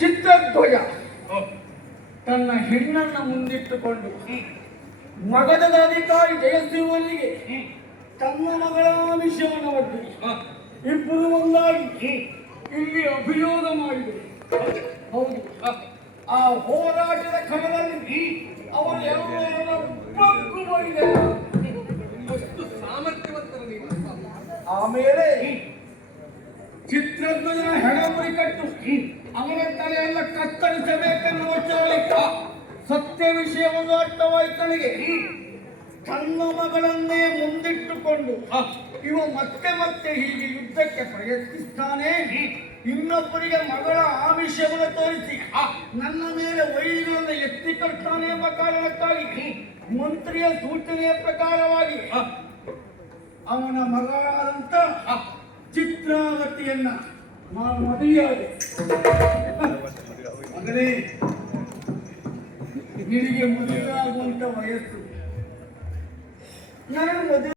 ಚಿತ್ರಧ್ವಜ ತನ್ನ ಹೆಣ್ಣನ್ನು ಮುಂದಿಟ್ಟುಕೊಂಡು ಮಗಧದ ಅಧಿಕಾರಿ ಜಯಸಿಂಹನಿಗೆ ತನ್ನ ಮಗಳ ವಿಷಯವನ್ನು ಒಡ್ಡಿ ಇಬ್ಬರು ಒಂದಾಗಿ ಇಲ್ಲಿ ಅಭಿಯೋಗ ಮಾಡಿದರು. ಹೌದು, ಆ ಹೋರಾಟದ ಕ್ರಮದಲ್ಲಿ ಅವರು ಎಲ್ಲ ಬಗ್ಗು ಮಾಡಿದರು. ಆಮೇಲೆ ಚಿತ್ರಧ್ವಜನ ಹೆಣಮುರಿ ಕಟ್ಟು ಅವನ ತಲೆಯೆಲ್ಲ ಕತ್ತರಿಸಬೇಕೆನ್ನುವ ಚಾಳಿಕ ಸತ್ಯ ವಿಷಯವನ್ನು ಅರ್ಥವಾಯ್ತನಿಗೆ ತನ್ನ ಮಗಳನ್ನೇ ಮುಂದಿಟ್ಟುಕೊಂಡು ಇವ ಮತ್ತೆ ಮತ್ತೆ ಹೀಗೆ ಯುದ್ಧಕ್ಕೆ ಪ್ರಯತ್ನಿಸ್ತಾನೆ. ಇನ್ನೊಬ್ಬರಿಗೆ ಮಗಳ ಆಮಿಷವನ್ನು ತೋರಿಸಿ ನನ್ನ ಮೇಲೆ ವೈರಿಗಳನ್ನು ಎತ್ತಿಕೊಳ್ತಾನೆ ಎಂಬ ಕಾರಣಕ್ಕಾಗಿ ಮಂತ್ರಿಯ ಸೂಚನೆಯ ಪ್ರಕಾರವಾಗಿ ಅವನ ಮಗಳಾದಂತ ಚಿತ್ರಾವತಿಯನ್ನ ನಾನು ಮದುವೆಯಾದೆ. ಮಗನೇ, ನಿನಗೆ ಮದುವೆಯಾಗುವಂತ ವಯಸ್ಸು. ನಾನು ಮದುವೆ